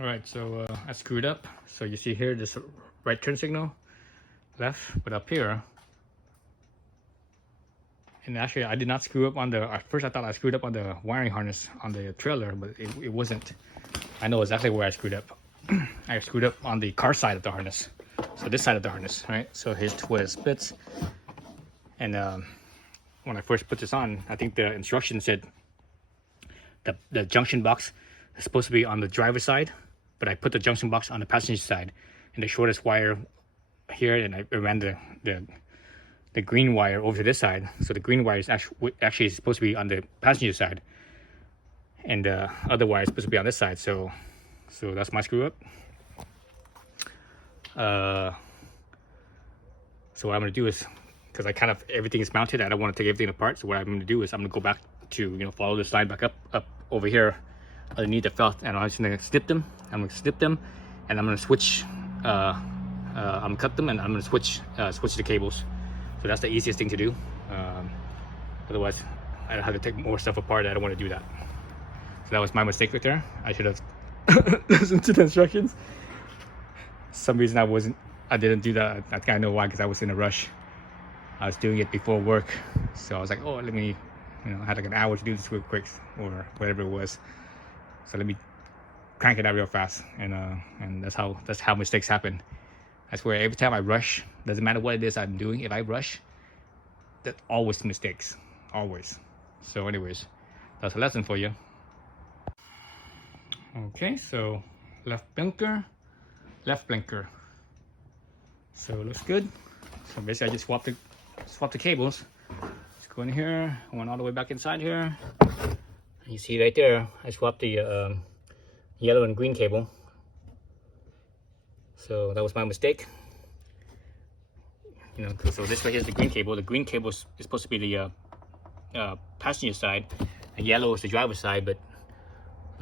All right, so I screwed up. So you see here, this right turn signal, left, but up here, and actually I did not screw up on the, at first I thought I screwed up on the wiring harness on the trailer, but it wasn't. I know exactly where I screwed up. I screwed up on the car side of the harness. So this side of the harness, right? So here's where it splits. And when I first put this on, I think the instruction said the junction box is supposed to be on the driver's side, but I put the junction box on the passenger side, and the shortest wire here, and I ran the green wire over to this side. So the green wire is actually supposed to be on the passenger side, and the other wire is supposed to be on this side. So that's my screw up. So what I'm gonna do is, because I kind of, everything is mounted, I don't want to take everything apart. So what I'm gonna do is I'm gonna go back to, follow this line back up over here underneath the felt, and I'm just gonna snip them. I'm gonna snip them, and I'm gonna switch. I'm gonna cut them, and I'm gonna switch the cables. So that's the easiest thing to do. Otherwise, I have to take more stuff apart. I don't want to do that. So that was my mistake right there. I should have listened to the instructions. Some reason I didn't do that. I think I know why, because I was in a rush. I was doing it before work, so I was like, oh, let me, I had like an hour to do this real quick, or whatever it was. So let me crank it out real fast, and that's how mistakes happen. I swear, every time I rush, doesn't matter what it is I'm doing, if I rush, that's always mistakes, always. So anyways, that's a lesson for you. Okay, so left blinker, left blinker. So it looks good. So basically I just swap the cables. Just go in here, I went all the way back inside here. And you see right there, I swapped the yellow and green cable. So that was my mistake. So this right here is the green cable. The green cable is supposed to be the passenger side, and yellow is the driver's side, but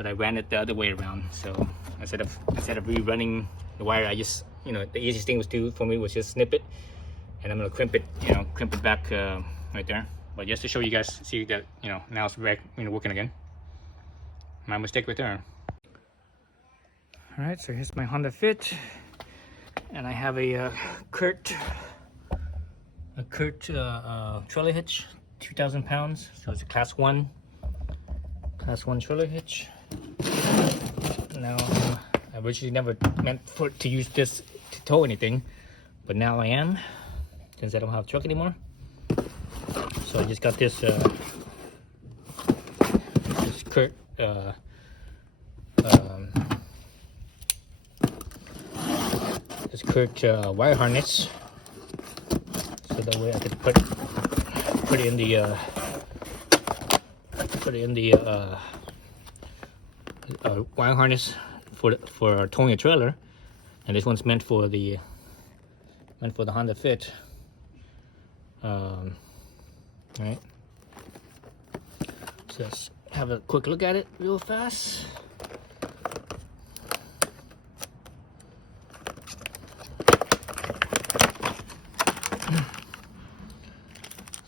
I ran it the other way around. So instead of rerunning the wire, I just, the easiest thing for me was just snip it, and I'm gonna crimp it back right there. But just to show you guys, see that now it's back, working again. My mistake right there. All right, so here's my Honda Fit, and I have a Kurt trailer hitch, 2,000 pounds. So it's a class 1 trailer hitch. Now, I originally never meant to use this to tow anything, but now I am, since I don't have a truck anymore. So I just got this Kurt wire harness, so that way I could put it in the wire harness for towing a trailer, and this one's meant for the Honda Fit. Right. So let's have a quick look at it real fast.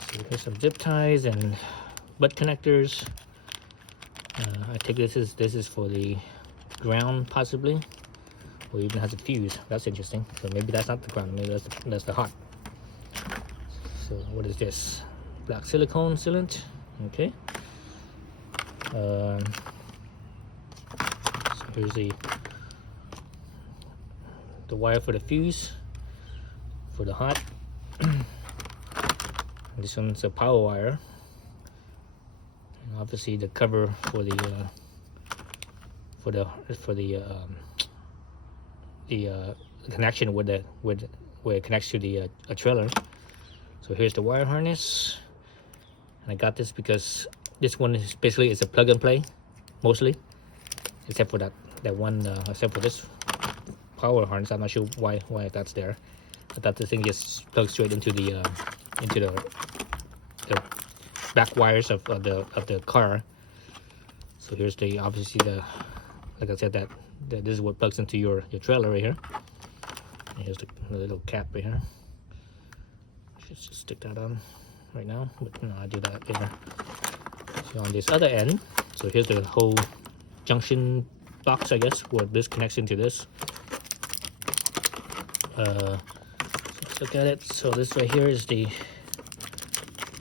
So here's some zip ties and butt connectors. I think this is for the ground, possibly, or even has a fuse. That's interesting. So maybe that's not the ground. Maybe that's the hot. So what is this? Black silicone sealant. Okay. So here's the wire for the fuse for the hot. This one's a power wire. And obviously the cover for the connection where it connects to the a trailer. So here's the wire harness, and I got this because this one is basically a plug and play, mostly, except for that one, except for this power harness. I'm not sure why that's there. I thought the thing just plugs straight into the back wires of the car. So here's obviously like I said, that this is what plugs into your trailer right here. And here's the little cap right here. Just stick that on right now, but I'll do that later. So on this other end, so here's the whole junction box, I guess, where this connects into this. So let's look at it. So this right here is the,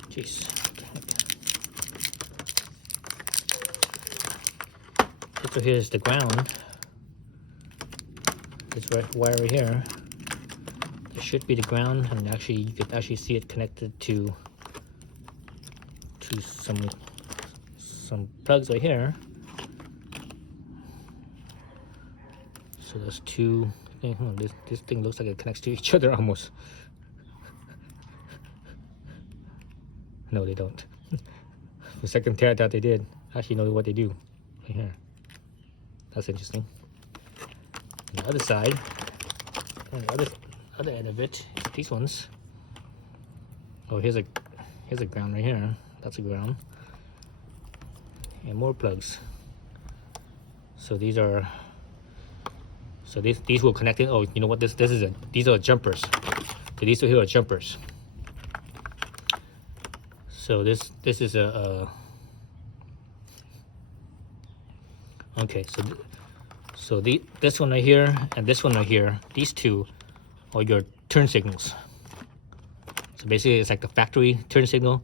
jeez, this right here is the ground. This wire right here, it should be the ground, and actually you could actually see it connected to some plugs right here. So there's two. This thing looks like it connects to each other almost. No, they don't. For a second there, I thought they did. Actually, know what they do right here. That's interesting. On the other side, on the other end of it, these ones. Oh, here's a ground right here. That's a ground. And more plugs. So these are. So these will connect in. Oh, you know what? These are jumpers. So these two here are jumpers. So this is a okay. So this one right here and this one right here, these two are your turn signals. So basically, it's like the factory turn signal.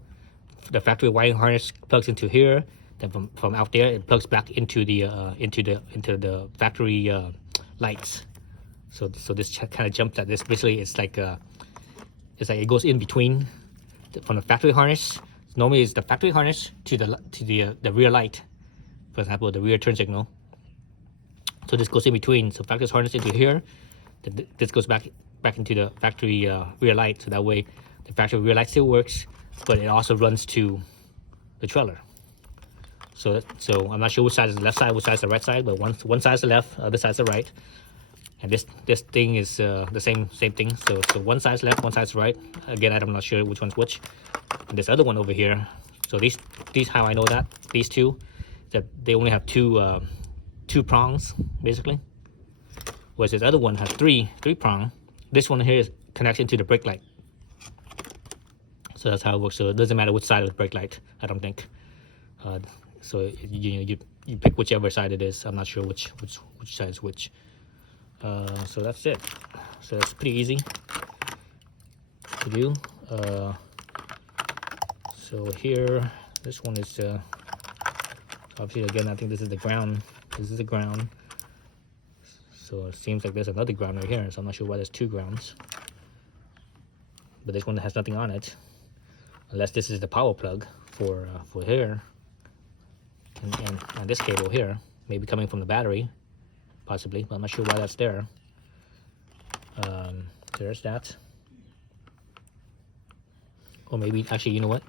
The factory wiring harness plugs into here. Then from out there, it plugs back into the factory lights. So this kind of jumps at this. Basically, it's like it goes in between from the factory harness. Normally, it's the factory harness to the rear light. For example, the rear turn signal. So this goes in between. So factory harness into here. This goes back into the factory rear light. So that way, the factory rear light still works, but it also runs to the trailer. So I'm not sure which side is the left side, which side is the right side, but one side is the left, other side is the right. And this thing is the same thing. So one side is left, one side is right. Again, I'm not sure which one's which. And this other one over here. So these how I know that these two, that they only have two prongs basically. Whereas this other one has three prong. This one here is connection to the brake light. So that's how it works. So it doesn't matter which side of the brake light, I don't think. So you pick whichever side it is. I'm not sure which side is which. So that's it. So that's pretty easy to do. So here, this one is obviously, again, I think this is the ground. This is the ground. So it seems like there's another ground right here. So I'm not sure why there's two grounds. But this one has nothing on it, unless this is the power plug for here. And this cable here, maybe coming from the battery, possibly, but I'm not sure why that's there. There's that. Or maybe, actually, you know what?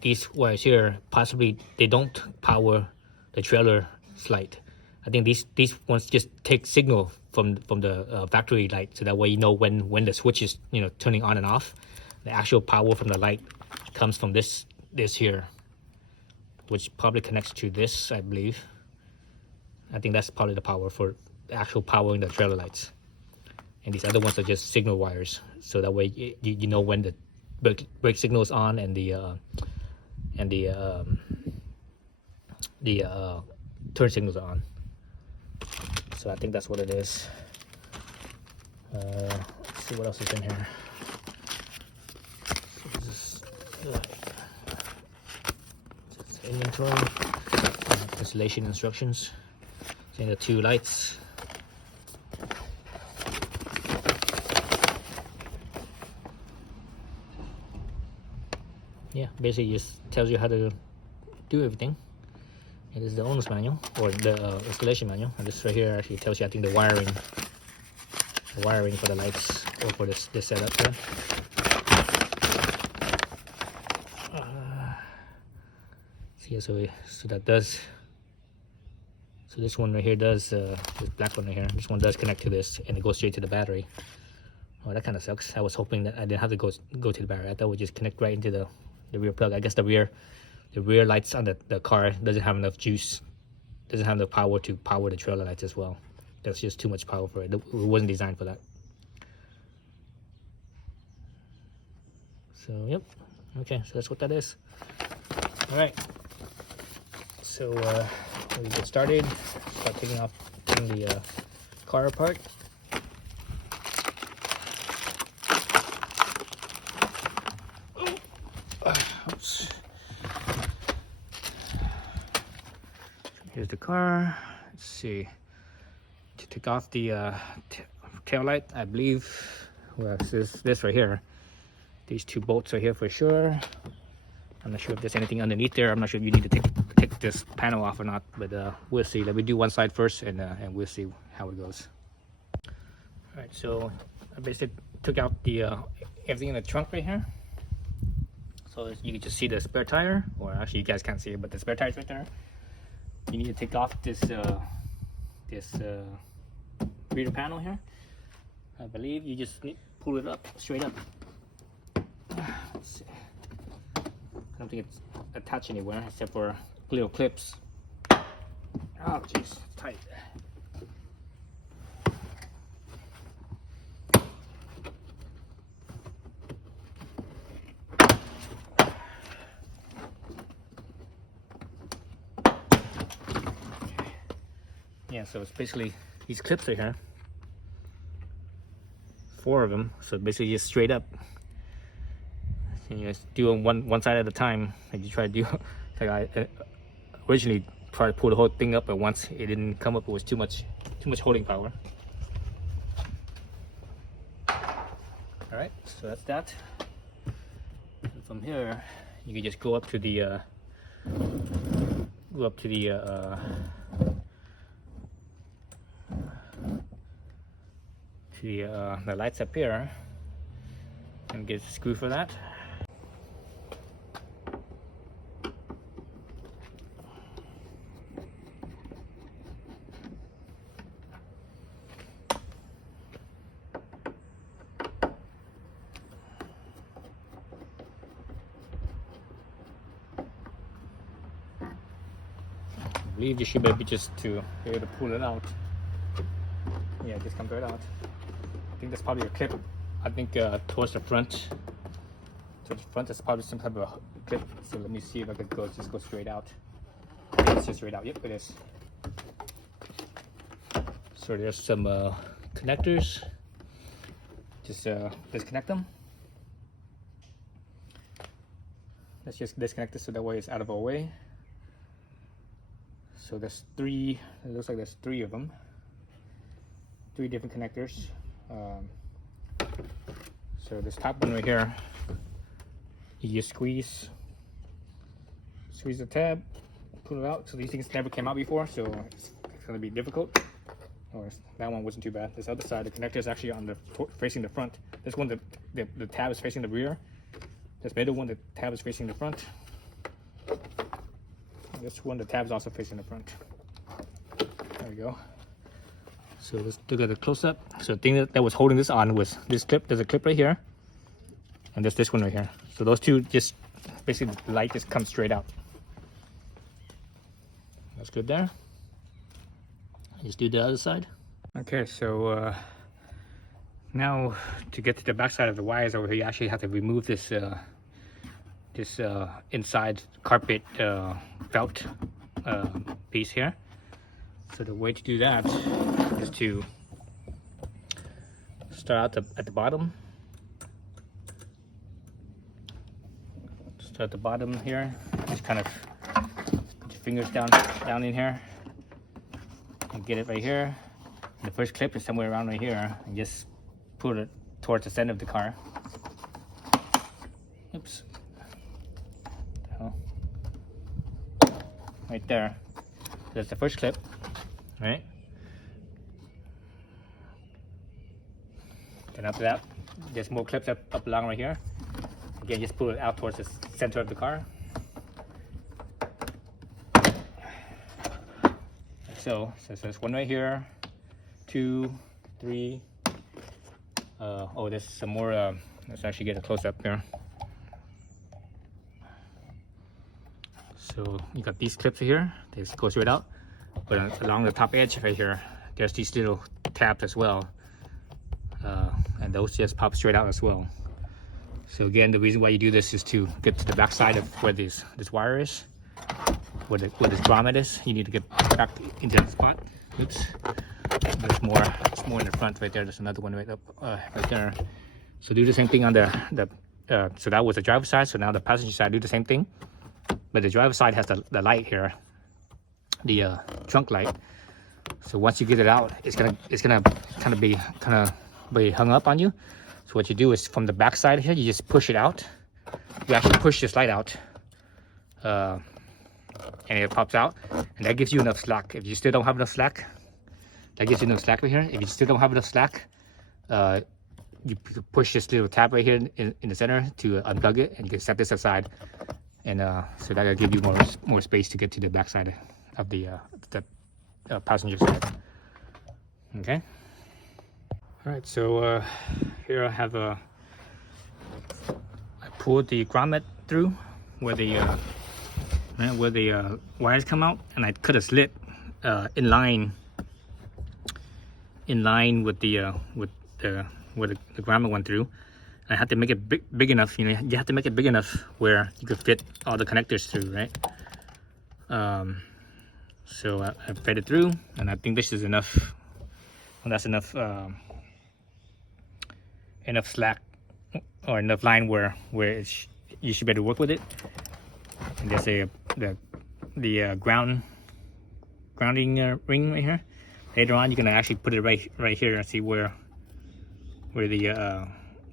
These wires here, possibly they don't power the trailer slide. I think these ones just take signal from the factory light, so that way you know when the switch is turning on and off. The actual power from the light comes from this here, which probably connects to this, I believe. I think that's probably the power for the actual powering the trailer lights. And these other ones are just signal wires, so that way you know when the brake signal is on and the turn signals are on. So I think that's what it is. Let's see what else is in here. So this is inventory, installation instructions. Saying the two lights. Yeah, basically just tells you how to do everything. It is the owner's manual, or the installation manual. And this right here actually tells you, I think, the wiring for the lights, or for this setup here. So that does. So this one right here does, this black one right here, this one does connect to this, and it goes straight to the battery. Oh, that kind of sucks. I was hoping that I didn't have to go to the battery. I thought it would just connect right into the rear plug. I guess the rear lights on the car doesn't have enough juice, doesn't have the power to power the trailer lights as well. That's just too much power for it. It wasn't designed for that. So, yep. Okay, so that's what that is. All right. So, we get started. Start taking the car apart. Oops. Here's the car. Let's see. To take off the tail light, I believe. Well, this right here. These two bolts are here for sure. I'm not sure if there's anything underneath there. I'm not sure if you need to take this panel off or not, but we'll see. Let me do one side first, and we'll see how it goes. All right, so I basically took out the everything in the trunk right here. So you can just see the spare tire, or actually you guys can't see it, but the spare tire is right there. You need to take off this rear panel here. I believe you just pull it up, straight up. Let's see. I don't think it's attached anywhere except for little clips. Oh jeez, it's tight. Yeah, so it's basically these clips right here. 4 of them, so basically just straight up. And you just do one side at a time, and you try to do. Like I originally tried to pull the whole thing up, but once it didn't come up, it was too much holding power. All right, so that's that. And from here, you can just go up to the the lights up here, and get a screw for that. I believe you should be able just to be able to pull it out. Yeah, just comes right out. I think that's probably a clip. I think towards the front. To the front, that's probably some type of a clip. So let me see if I can just go straight out. It's just straight out. Yep, it is. So there's some connectors. Just disconnect them. Let's just disconnect it so that way it's out of our way. So there's 3. It looks like there's 3 of them. 3 different connectors. So this top one right here, you just squeeze the tab, pull it out. So these things never came out before, so it's going to be difficult. Or that one wasn't too bad. This other side, the connector is actually on facing the front. This one, the tab is facing the rear. This middle one, the tab is facing the front. This one, the tab is also facing the front. There we go. So let's look at the close-up. So the thing that was holding this on was this clip. There's a clip right here, and there's this one right here. So those two just basically the light just comes straight out. That's good there. Just do the other side. Okay, so now to get to the back side of the wires over here, you actually have to remove this inside carpet felt piece here. So the way to do that is to start out at the bottom. Start at the bottom here. Just kind of put your fingers down in here and get it right here. And the first clip is somewhere around right here, and just put it towards the center of the car. Oops. Right there. That's the first clip. Right. And after that, there's more clips up along right here. Again, just pull it out towards the center of the car. So there's one right here, 2, 3. Oh, there's some more. Let's actually get a close up here. So you got these clips here. They just go straight out. But along the top edge right here, there's these little tabs as well, and those just pop straight out as well. So again, the reason why you do this is to get to the back side of where this wire is. where this grommet is. You need to get back into that spot. Oops. There's more. It's more in the front right there. There's another one right up right there. So do the same thing on the so that was the driver's side. So now the passenger side, do the same thing. But the driver's side has the light here, the trunk light. So once you get it out, it's gonna kind of be hung up on you. So what you do is from the back side here, you just push it out. You actually push this light out, and it pops out, and that gives you enough slack. If you still don't have enough slack, that gives you enough slack right here. If you still don't have enough slack, you push this little tab right here in the center to unplug it, and you can set this aside, and so that'll give you more space to get to the back side of the passenger side. Okay. All right. So here I have I pulled the grommet through where the wires come out, and I cut a slit in line with the where the grommet went through. I had to make it big enough. You know, you have to make it big enough where you could fit all the connectors through, right? So I fed it through, and I think this is enough. Well, that's enough enough slack or enough line where you should be able to work with it. And there's the grounding ring right here. Later on, you're gonna actually put it right here and see where the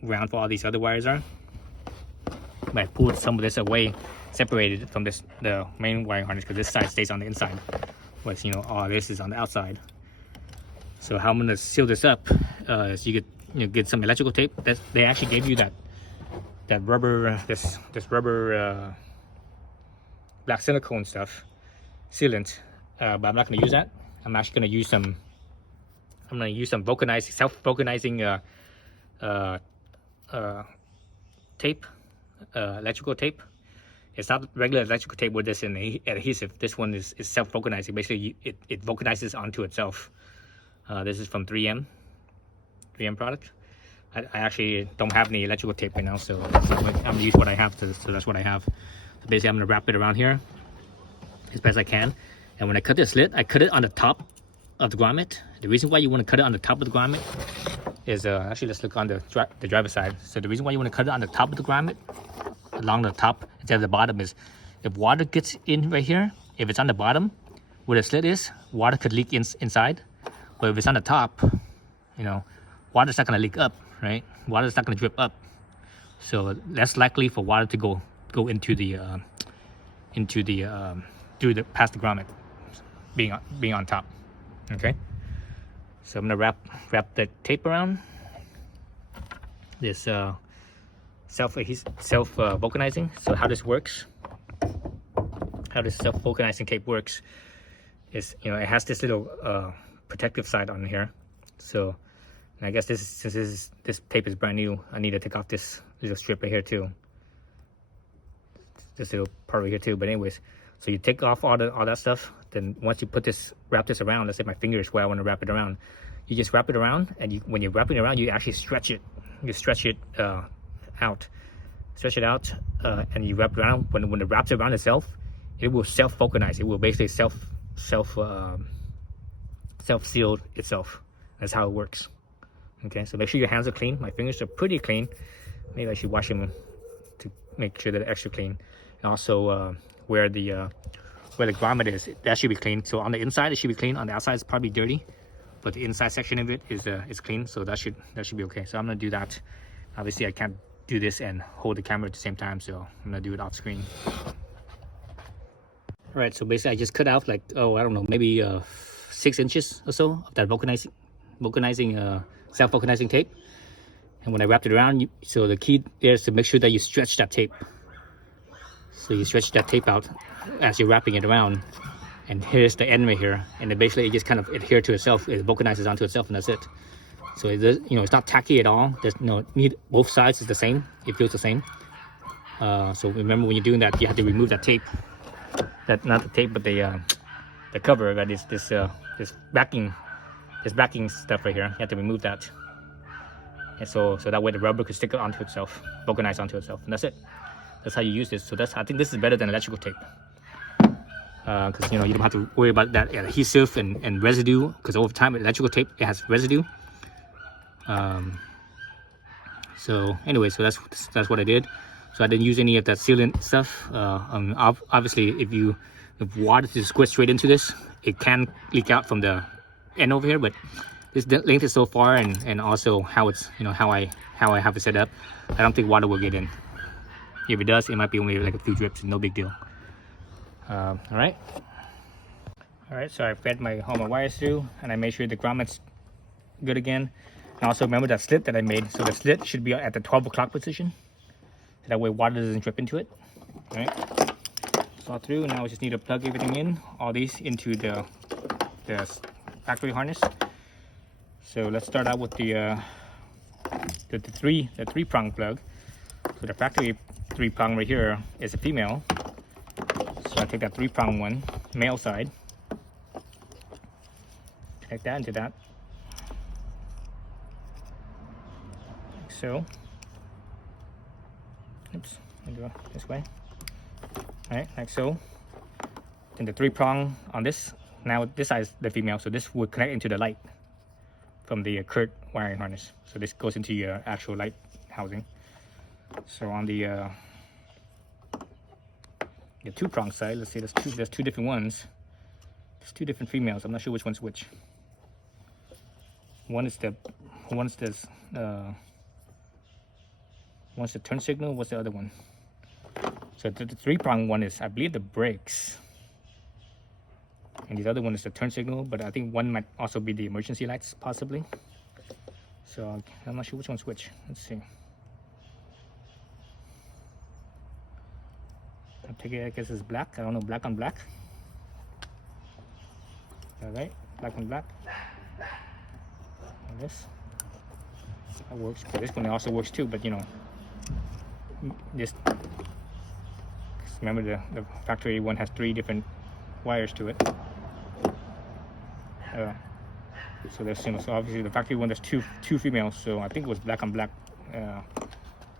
ground for all these other wires are. But I pulled some of this away, separated from the main wiring harness, because this side stays on the inside, whereas all this is on the outside. So how I'm gonna seal this up is you get some electrical tape. They actually gave you that rubber this rubber black silicone stuff sealant, but I'm not gonna use that. I'm actually gonna use some self-vulcanizing tape, electrical tape. It's not regular electrical tape with this adhesive. This one is self-vulcanizing. Basically, it vulcanizes onto itself. This is from 3M product. I actually don't have any electrical tape right now, so I'm gonna use what I have. So that's what I have. So basically, I'm gonna wrap it around here as best I can. And when I cut this slit, I cut it on the top of the grommet. The reason why you want to cut it on the top of the grommet is actually, let's look on the driver's side. So the reason why you want to cut it on the top of the grommet, along the top instead of the bottom, is if water gets in right here, if it's on the bottom where the slit is, water could leak inside. But if it's on the top, water's not going to leak up, right? Water's not going to drip up. So less likely for water to go into the past the grommet being on top. Okay. So I'm gonna wrap the tape around this self-vulcanizing. So how this works, how this self-vulcanizing tape works is, it has this little protective side on here. So and I guess since this tape is brand new, I need to take off this little strip right here too. This little part right here too. But anyways, so you take off all that stuff. Then once you wrap this around, let's say my finger is where I want to wrap it around. You just wrap it around, and when you're wrapping it around, you actually stretch it. You stretch it out. Stretch it out, and you wrap it around. When it wraps around itself, it will self-vulcanize. It will basically self-seal itself. That's how it works. Okay, so make sure your hands are clean. My fingers are pretty clean. Maybe I should wash them to make sure that they're extra clean. And also where the grommet is, that should be clean. So on the inside it should be clean. On the outside it's probably dirty, but the inside section of it is clean. So that should be okay. So I'm gonna do that. Obviously I can't do this and hold the camera at the same time, so I'm gonna do it off screen. All right, so basically I just cut out like, I don't know, maybe 6 inches or so of that self-vulcanizing tape. And when I wrapped it around, so the key there is to make sure that you stretch that tape. So you stretch that tape out as you're wrapping it around, and here's the end right here, and then basically it just kind of adheres to itself. It vulcanizes onto itself, and that's it. So it's not tacky at all. There's both sides is the same. It feels the same. So remember, when you're doing that, you have to remove that tape. Not the tape, but the cover that is this backing stuff right here. You have to remove that, and so that way the rubber could stick onto itself, vulcanize onto itself, and that's it. That's how you use this. So I think this is better than electrical tape. because you know you don't have to worry about that adhesive and residue, because over time electrical tape, it has residue. So anyway, so that's what I did. So I didn't use any of that sealant stuff. Obviously, if water is squirt straight into this, it can leak out from the end over here. But this length is so far, and also how it's, you know, how I have it set up, I don't think water will get in. If it does, it might be only like a few drips, no big deal. All right. So I fed all my wires through, and I made sure the grommets good again. And also remember that slit that I made. So the slit should be at the 12 o'clock position. So that way water doesn't drip into it. All right. It's all through. Now we just need to plug everything in, all these into the factory harness. So let's start out with the three prong plug. So the factory 3-prong right here is a female. So I take that 3-prong one, male side, connect that into that, like so. Oops, I'll do it this way. All right, like so. Then the 3-prong on this. Now this side is the female, so this would connect into the light from the Kurt wiring harness. So this goes into your actual light housing. So on the 2-prong side, let's see, there's two different ones. There's 2 different females. I'm not sure which one's which. One's the turn signal. What's the other one? So the 3-prong one is, I believe, the brakes, and the other one is the turn signal. But I think one might also be the emergency lights, possibly. So I'm not sure which one's which. Let's see. I take it, I guess it's black. I don't know, black on black. All right, black on black. And this, that works. But this one also works too. But you know, just remember the factory one has 3 different wires to it. So there's, you know, so obviously the factory one, there's two females. So I think it was black on black.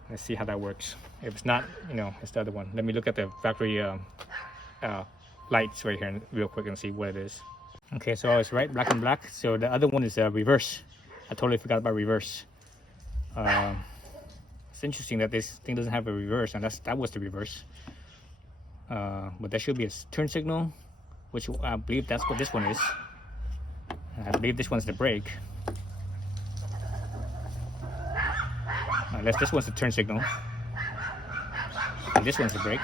Let's see how that works. If it's not, you know, it's the other one. Let me look at the factory lights right here real quick and see what it is. Okay, so it's right, black and black. So the other one is reverse. I totally forgot about reverse. It's interesting that this thing doesn't have a reverse, and that was the reverse. But there should be a turn signal, which I believe that's what this one is. I believe this one's the brake. Unless this one's the turn signal. And this one's the brake.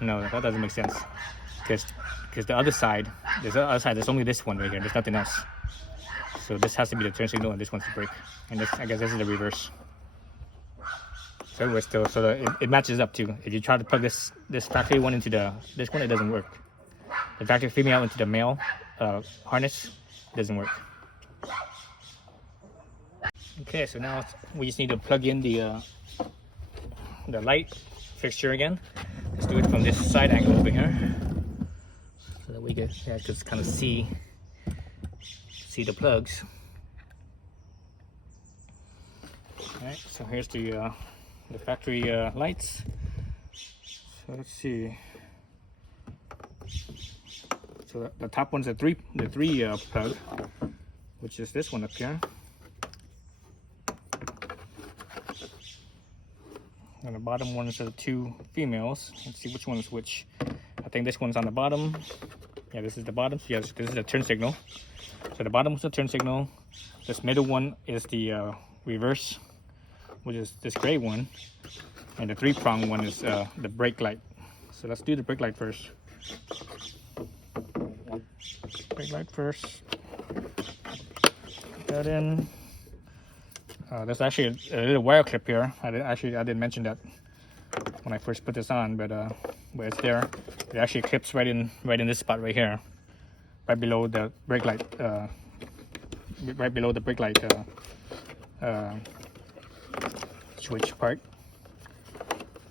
No, that doesn't make sense. Because the other side, there's only this one right here. There's nothing else. So this has to be the turn signal, and this one's the brake. And this, I guess this is the reverse. So anyway, still, so it matches up too. If you try to plug this factory one into this one, it doesn't work. The factory female into the male harness, it doesn't work. Okay, so now we just need to plug in the light fixture again. Let's do it from this side angle over here, so that we can just kind of see the plugs. All right, so here's the factory lights. So let's see. So the top one's the three plug, which is this one up here. And the bottom one is the 2 females. Let's see which one is which. I think this one's on the bottom. Yeah, this is the bottom. So yes, this is the turn signal. So the bottom is the turn signal. This middle one is the reverse, which is this gray one. And the 3-prong one is the brake light. So let's do the brake light first. Brake light first. Put that in. There's actually a little wire clip here. I didn't mention that when I first put this on, but it's there. It actually clips right in this spot right here, right below the brake light. Right below the brake light switch part.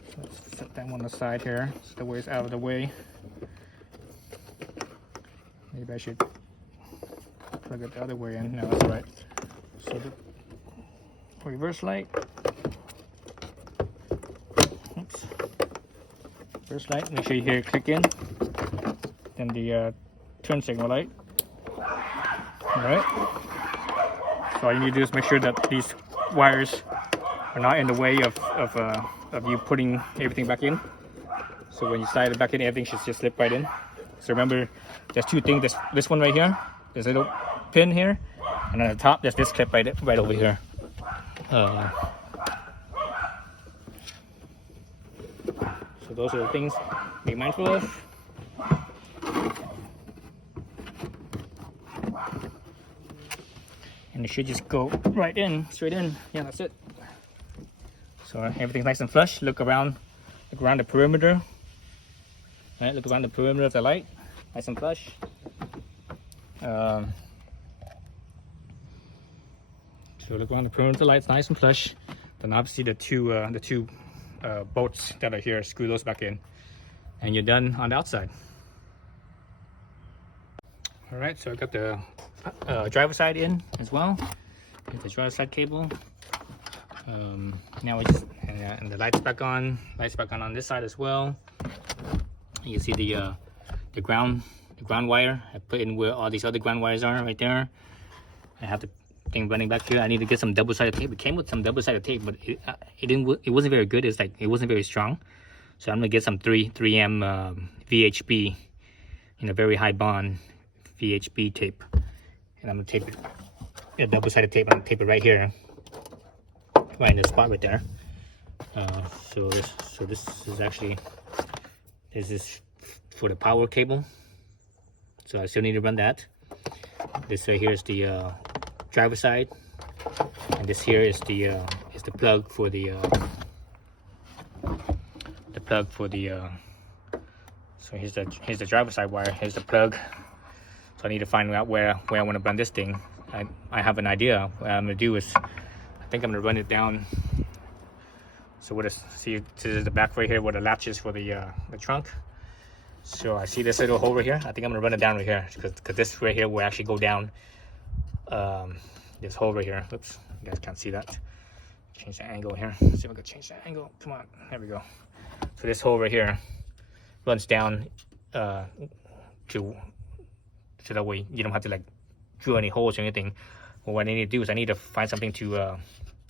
So let's set that one aside here, so the way it's out of the way. Maybe I should plug it the other way in. No, that's right. So the reverse light. Oops. First light, make sure you hear it click in. Then the turn signal light. Alright. So all you need to do is make sure that these wires are not in the way of you putting everything back in. So when you slide it back in, everything should just slip right in. So remember, there's two things. This one right here, there's a little pin here, and on the top, there's this clip right over here. So those are the things to be mindful of. And it should just go right in, straight in. Yeah, that's it. So everything's nice and flush. Look around the perimeter. Right, look around the perimeter of the light, nice and flush. So look around the perimeter of the light, it's nice and flush. Then obviously the two bolts that are here, screw those back in, and you're done on the outside. All right, so I got the driver side in as well. Get the driver side cable. Now we just and the lights back on. Lights back on this side as well. You see the ground wire. I put in where all these other ground wires are right there. I have the thing running back here. I need to get some double-sided tape. It came with some double-sided tape, but it wasn't very good. It wasn't very strong. So I'm gonna get some 3M VHB, very high bond VHB tape, and I'm gonna tape it, double-sided tape. I'm gonna tape it right here, right in the spot right there. So this is actually. This is for the power cable, so I still need to run that. This right here is the driver side, and this here is the plug for the So here's the driver side wire. Here's the plug. So I need to find out where I want to run this thing. I have an idea. What I'm gonna do is, I think I'm gonna run it down. So this is the back right here where the latch is for the trunk. So I see this little hole right here. I think I'm gonna run it down right here because this right here will actually go down this hole right here. Oops, you guys can't see that. Change the angle here. See if I can change that angle. Come on, there we go. So this hole right here runs down so that way you don't have to like drill any holes or anything. Well, what I need to do is I need to find something to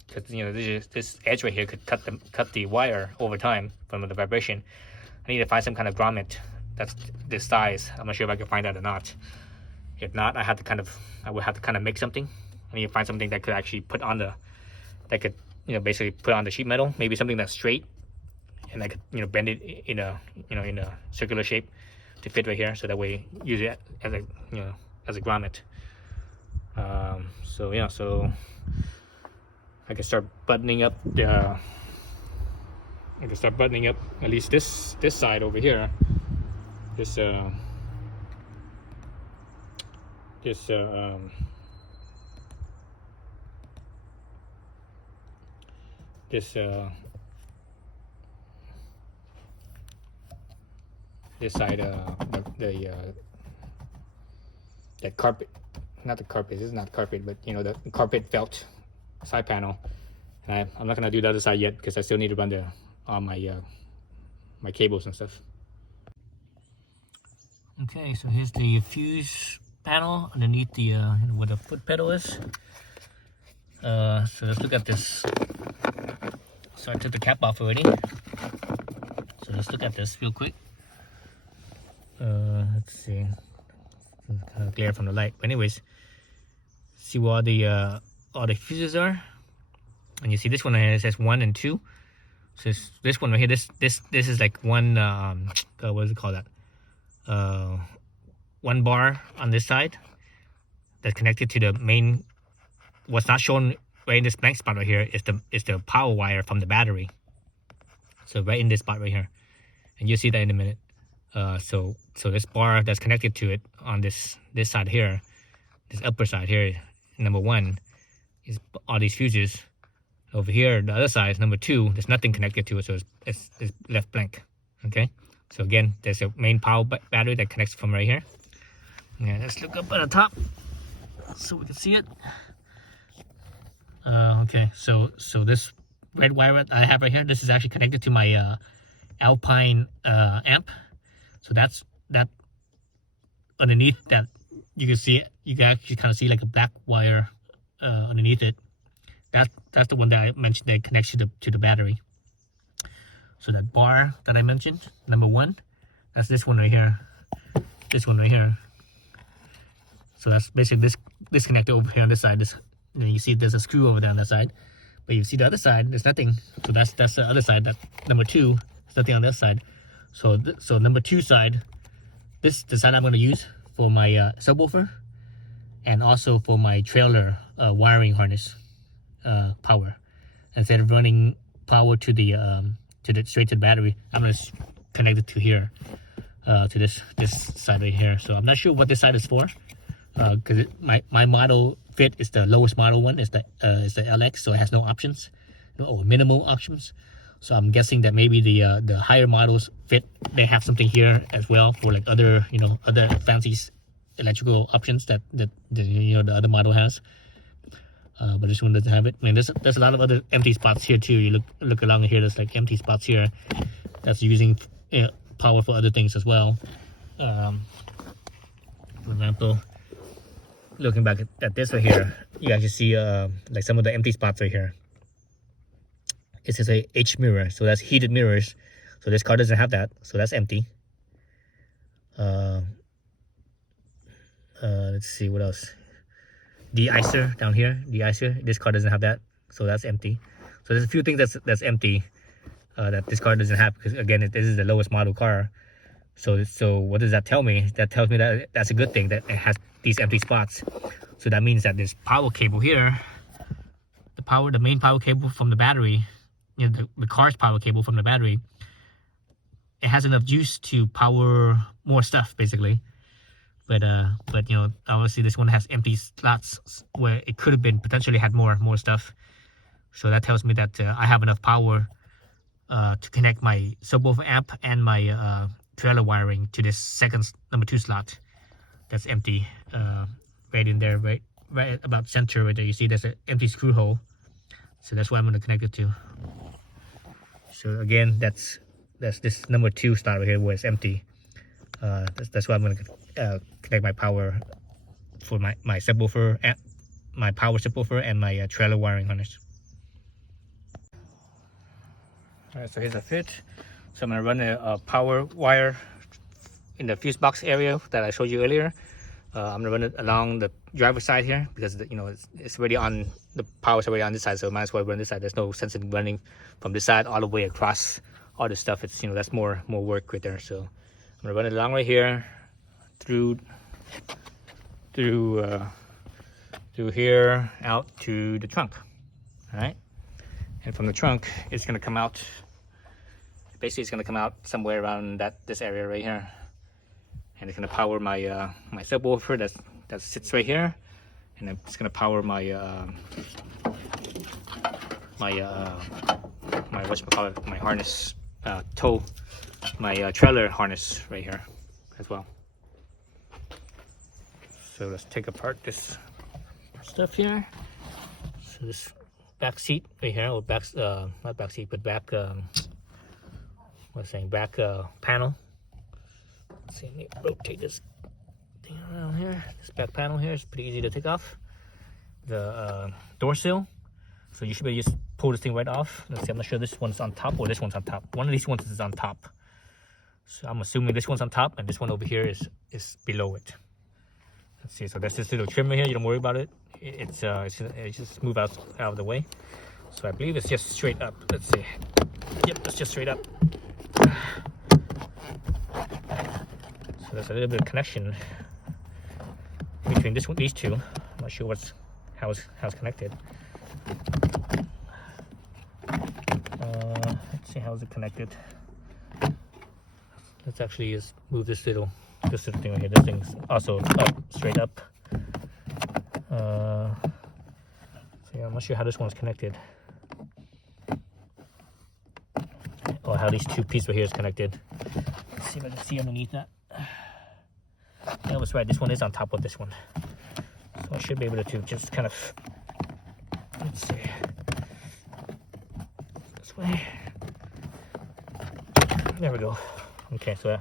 because this edge right here could cut the wire over time from the vibration. I need to find some kind of grommet that's this size. I'm not sure if I can find that or not. If not, I would have to kind of make something. I need to find something that could actually put on basically put on the sheet metal. Maybe something that's straight, and I could bend it in a circular shape to fit right here. So that way use it as a grommet. So I can start buttoning up at least this side over here. This side, the carpet, not the carpet, this is not carpet, but the carpet felt side panel. And I'm not gonna do the other side yet because I still need to run all my cables and stuff. Okay, so here's the fuse panel underneath the where the foot pedal is. So let's look at this. So I took the cap off already. So let's look at this real quick. Let's see. It's kind of glare from the light. But anyways, see where all the fuses are. And you see this one here, it says 1 and 2. So this one right here, this is like one what is it called that? One bar on this side that's connected to the main. What's not shown right in this blank spot right here is the power wire from the battery. So right in this spot right here, and you'll see that in a minute. So this bar that's connected to it on this side here, this upper side here, number 1, is all these fuses. Over here, the other side is number 2. There's nothing connected to it, so it's left blank. Okay. So again, there's a main power battery that connects from right here. Yeah, let's look up at the top so we can see it. Okay, so this red wire that I have right here, this is actually connected to my Alpine amp. So that's that underneath that you can see, you can actually kind of see like a black wire underneath it. That's the one that I mentioned that connects to the battery. So that bar that I mentioned, number 1, that's this one right here. This one right here. So that's basically this connector over here on this side. This, you see there's a screw over there on that side. But you see the other side, there's nothing. So that's the other side. That number 2, there's nothing on that side. So so number 2 side, this the side I'm going to use for my subwoofer, and also for my trailer wiring harness power. Instead of running power to the straight to the battery, I'm going to connect it to here, to this side right here. So I'm not sure what this side is for, because my model fit is the lowest model one, is the LX, so it has no options, or minimal options. So I'm guessing that maybe the higher models fit, they have something here as well for like other other fancy electrical options that the other model has. But this one doesn't have it. I mean, there's a lot of other empty spots here too. You look along here, there's like empty spots here that's using power for other things as well. For example, looking back at this right here, you actually see like some of the empty spots right here. It says a H mirror, so that's heated mirrors. So this car doesn't have that, so that's empty. Let's see what else. De-icer down here, de-icer. This car doesn't have that, so that's empty. So there's a few things that's empty that this car doesn't have, because again, this is the lowest model car. So what does that tell me? That tells me that that's a good thing, that it has these empty spots. So that means that this power cable here, the main power cable from the battery, the car's power cable from the battery, it has enough juice to power more stuff basically. But obviously this one has empty slots where it could have been potentially had more stuff. So that tells me that I have enough power to connect my subwoofer amp and my trailer wiring to this second number 2 slot that's empty, right in there, right about center right there. You see there's an empty screw hole, so that's what I'm going to connect it to. So again, that's this number 2 slot right here where it's empty. That's why I'm going to connect my power for my subwoofer, my power subwoofer, and my trailer wiring harness. Alright, so here's the fit. So I'm going to run a power wire in the fuse box area that I showed you earlier. I'm going to run it along the driver's side here, because it's already on, the power's already on this side, so I might as well run this side. There's no sense in running from this side all the way across all this stuff. It's that's more work right there. So I'm gonna run it along right here through here out to the trunk. All right, and from the trunk it's gonna come out, basically it's gonna come out somewhere around this area right here, and it's gonna power my my subwoofer that sits right here, and then it's gonna power my my whatchamacallit, my harness, my trailer harness right here as well. So let's take apart this stuff here. So this back seat right here, or back not back seat, but back back panel. Let's see, let me rotate this thing around here. This back panel here is pretty easy to take off. The door sill, so you should be able to just pull this thing right off. Let's see, I'm not sure this one's on top or this one's on top. One of these ones is on top, so I'm assuming this one's on top and this one over here is below it. Let's see, so there's this little trim right here. You don't worry about it. It's just move out of the way. So I believe it's just straight up. Let's see. Yep, it's just straight up. So there's a little bit of connection between these two. I'm not sure how it's connected. Let's see, how is it connected. Let's actually just move this little thing right here. This thing's also up, straight up. So yeah, I'm not sure how this one's connected, or how these two pieces right here is connected. Let's see if I can see underneath that. Yeah, I was right. This one is on top of this one, so I should be able to just kind of, let's see, this way. There we go. Okay, so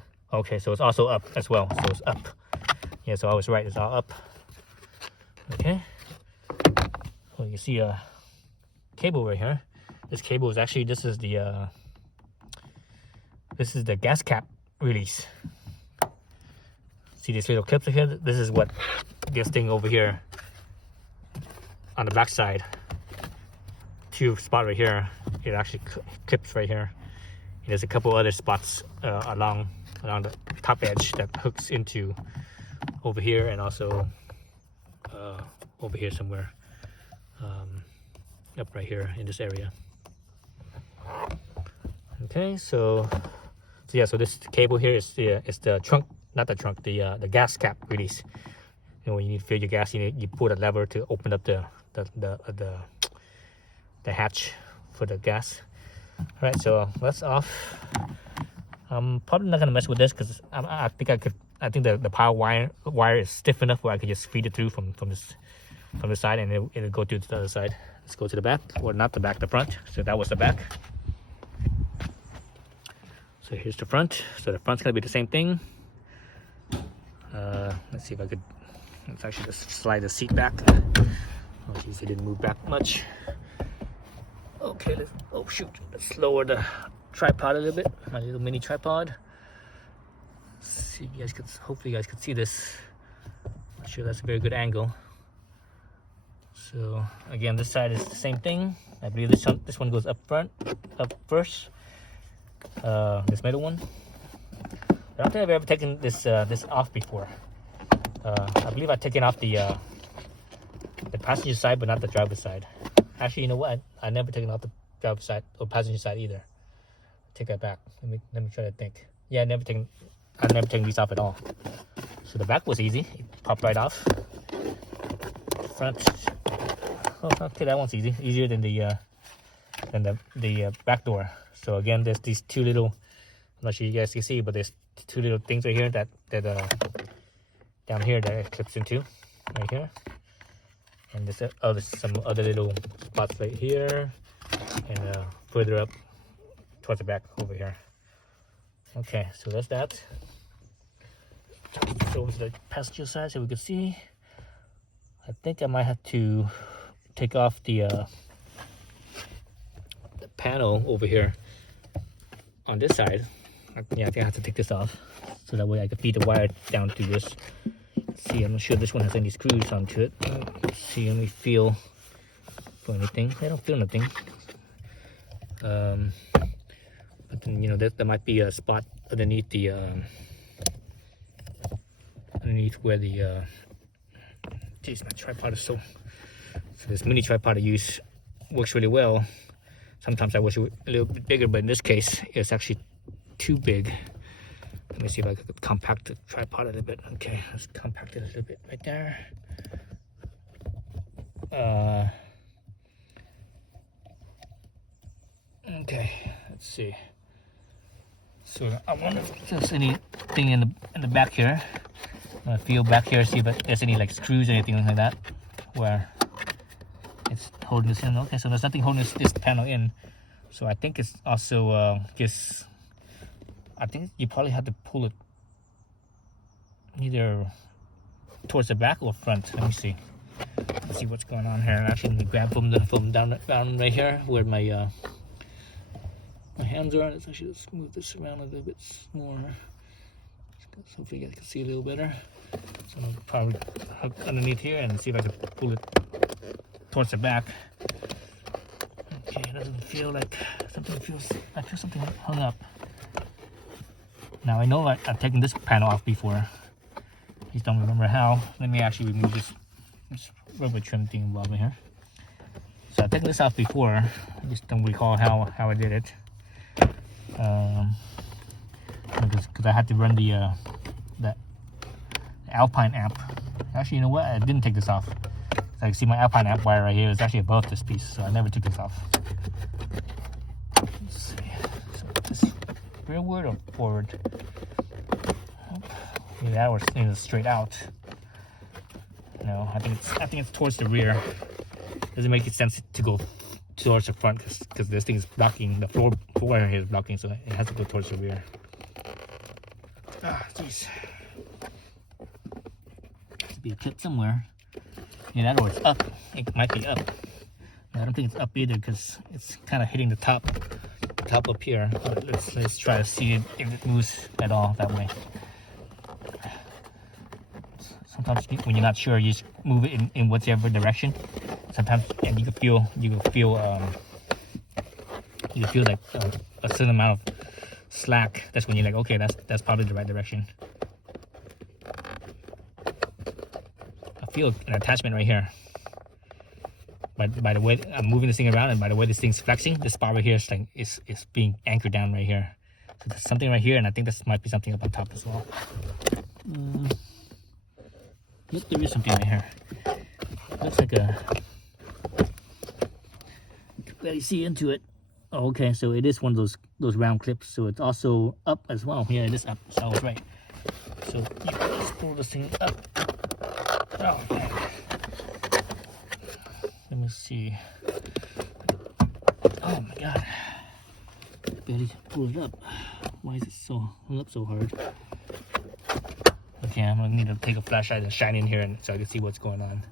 it's also up as well. So it's up. Yeah, so I was right. It's all up. Okay. Well, you see a cable right here. This cable is actually this is the gas cap release. See these little clips here? This is what this thing over here on the back side. Tube spot right here. It actually clips right here. And there's a couple other spots along the top edge that hooks into over here and also over here somewhere. Up right here in this area. Okay, so yeah, so this cable here is the trunk, not the trunk, the gas cap release. And when you need to fill your gas, you pull the lever to open up the hatch for the gas. All right, so that's off. I'm probably not gonna mess with this because I think the power wire is stiff enough where I could just feed it through from the side and it'll go to the other side. Let's go to the back, or not the back, the front. So that was the back. So here's the front. So the front's gonna be the same thing. Let's see if I could. Let's actually just slide the seat back. Oh geez, it didn't move back much. Okay, let's lower the tripod a little bit. My little mini tripod. See, you guys could, hopefully you guys could see this. Not sure that's a very good angle. So again, this side is the same thing. I believe this one goes up first. This middle one. I don't think I've ever taken this off before. I believe I've taken off the passenger side, but not the driver's side. Actually, you know what? I never taken off the driver's side or passenger side either. Take that back. Let me try to think. Yeah, I've never taken these off at all. So the back was easy. It popped right off. Front. Oh, okay, that one's easy. Easier than the back door. So again, there's these two little. I'm not sure you guys can see, but there's two little things right here that down here that it clips into, right here. And there's some other little spots right here, and further up towards the back over here. Okay, so that's that. Go over to the passenger side so we can see. I think I might have to take off the panel over here on this side. Yeah, I think I have to take this off so that way I can feed the wire down to this. Let's see, I'm not sure this one has any screws onto it. Let's see, let me feel for anything. I don't feel nothing. But then, you know, there might be a spot underneath the underneath where the geez, my tripod is so this mini tripod I use works really well. Sometimes I wish it was a little bit bigger, but in this case it's actually too big. Let me see if I could compact the tripod a little bit. Okay, let's compact it a little bit right there. Okay, let's see. So I wonder if there's anything in the back here. I feel back here, see if there's any like screws or anything like that where it's holding this in. Okay, so there's nothing holding this panel in. So I think it's also just. I think you probably have to pull it either towards the back or front. Let me see. Let's see what's going on here. Actually, let me grab from down right here where my hands are. Let's actually just move this around a little bit more. Hopefully you guys can see a little better. So I'll probably hook underneath here and see if I can pull it towards the back. Okay, it doesn't feel like something I feel something hung up. Now I know I've taken this panel off before. I just don't remember how. Let me actually remove this rubber trim thing over here. So I've taken this off before. I just don't recall how I did it. Because I had to run the Alpine amp. Actually, you know what? I didn't take this off. So I can see my Alpine amp wire right here is actually above this piece, so I never took this off. Let's see. So this rearward or forward? Maybe that was straight out. No, I think it's towards the rear. Doesn't make sense to go towards the front because this thing is blocking the floor wire here is blocking, so it has to go towards the rear. Ah, jeez. Has to be a clip somewhere. In other words, up. It might be up. I don't think it's up either because it's kind of hitting the top up here. But let's try to see it if it moves at all that way. Sometimes when you're not sure, you just move it in whichever direction. Sometimes, and you can feel like a certain amount of slack. That's when you're like, okay, that's probably the right direction. I feel an attachment right here. By the way I'm moving this thing around, and by the way this thing's flexing, this bar right here is being anchored down right here. So there's something right here, and I think this might be something up on top as well. Yep, there is something right here. Looks like a... You can barely see into it. Oh, okay, so it is one of those round clips, so it's also up as well. Yeah, it is up, so I was right. So you just pull this thing up. Oh, man. Let me see. Oh my god. Barely pulled it up. Why is it so hung up so hard? Okay, I'm gonna need to take a flashlight and shine in here so I can see what's going on.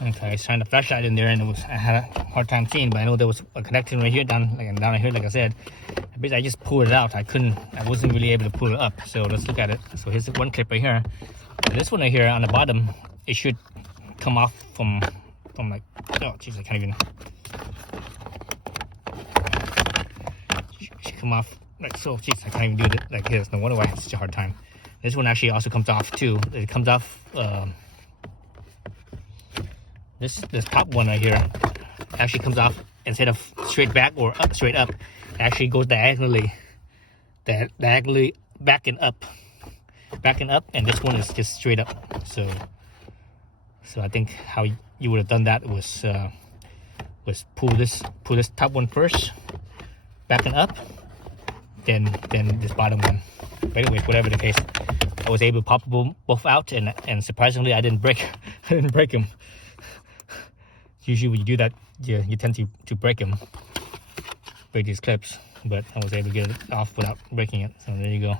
Okay, I shined the flashlight in there, and I had a hard time seeing, but I know there was a connection right here, down here, like I said. I just pulled it out. I wasn't really able to pull it up. So let's look at it. So here's one clip right here. And this one right here on the bottom, it should come off from like, oh jeez, I can't even. It should come off like so. Jeez, I can't even do it like this. No wonder why it's such a hard time. This one actually also comes off too. It comes off. This top one right here actually comes off instead of straight back or up, straight up. It actually goes diagonally backing up, and this one is just straight up. So I think how you would have done that was pull this top one first, backing up, then this bottom one. But anyways, whatever the case, I was able to pop both out, and surprisingly, I didn't break them. Usually when you do that, you tend to break these clips, but I was able to get it off without breaking it. So there you go.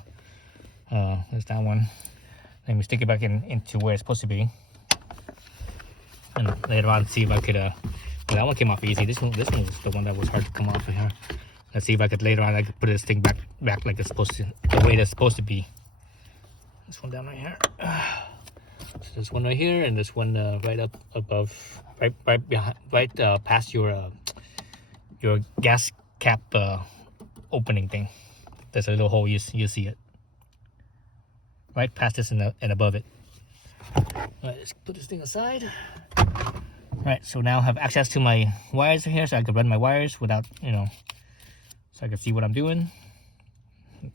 There's that one. Let me stick it back into where it's supposed to be, and later on see if I could. Well, that one came off easy. This one was the one that was hard to come off of here. Let's see if I could later on put this thing back like it's supposed to, the way it's supposed to be. This one down right here. So this one right here, and this one right up above, right behind, past your gas cap opening thing. There's a little hole. You see it right past this and above it. All right, let's put this thing aside. All right, so now I have access to my wires here, so I can run my wires without, so I can see what I'm doing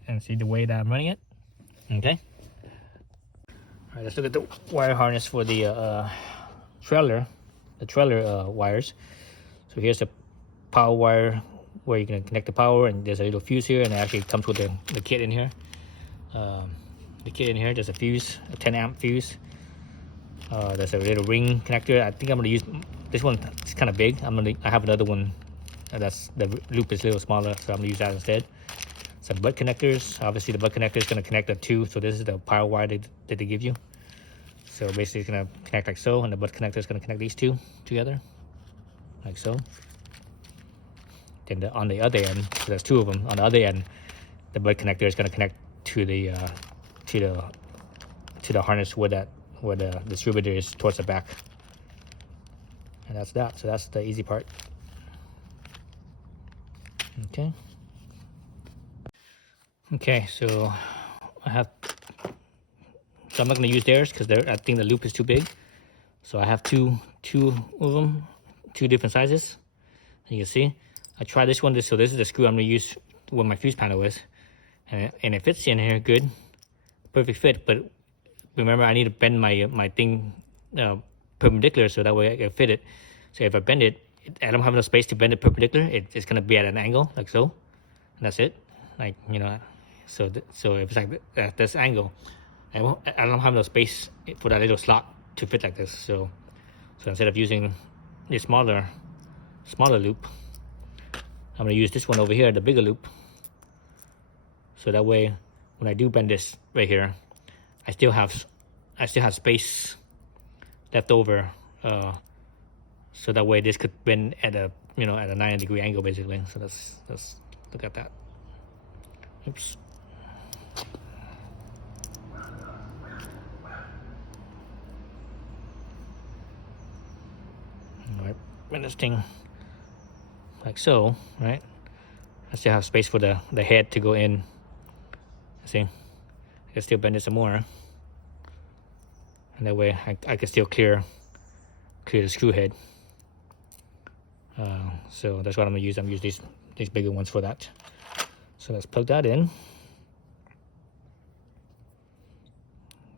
and see the way that I'm running it. Okay. All right, let's look at the wire harness for the trailer wires. So here's the power wire where you can connect the power, and there's a little fuse here, and it actually comes with the kit in here. The kit in here, there's a fuse, a 10 amp fuse. There's a little ring connector. I think I'm gonna use this one. It's kind of big. I have another one that's the loop is a little smaller, so I'm gonna use that instead. Some butt connectors. Obviously the butt connector is going to connect the two, so this is the power wire that they give you. So basically it's going to connect like so, and the butt connector is going to connect these two together like so. Then on the other end, so there's two of them, on the other end the butt connector is going to connect to the harness where the distributor is towards the back. And that's that. So that's the easy part. Okay, so I'm not going to use theirs because I think the loop is too big. So I have two of them, two different sizes. You can see I tried this one. So this is the screw I'm going to use where my fuse panel is, and it fits in here good, perfect fit. But remember, I need to bend my thing perpendicular so that way I can fit it. So if I bend it, I don't have enough space to bend it perpendicular. It's going to be at an angle like so, and that's it. Like, so if it's like at this angle, I don't have enough space for that little slot to fit like this. So instead of using the smaller loop. I'm gonna use this one over here, the bigger loop. So that way, when I do bend this right here, I still have space left over. So that way this could bend at a at a 90-degree angle basically. So let's look at that. Oops. All right, bend this thing like so, right? I still have space for the head to go in. See, I can still bend it some more, and that way I can still clear the screw head. So that's what I'm gonna use. I'm gonna use these bigger ones for that. So let's plug that in.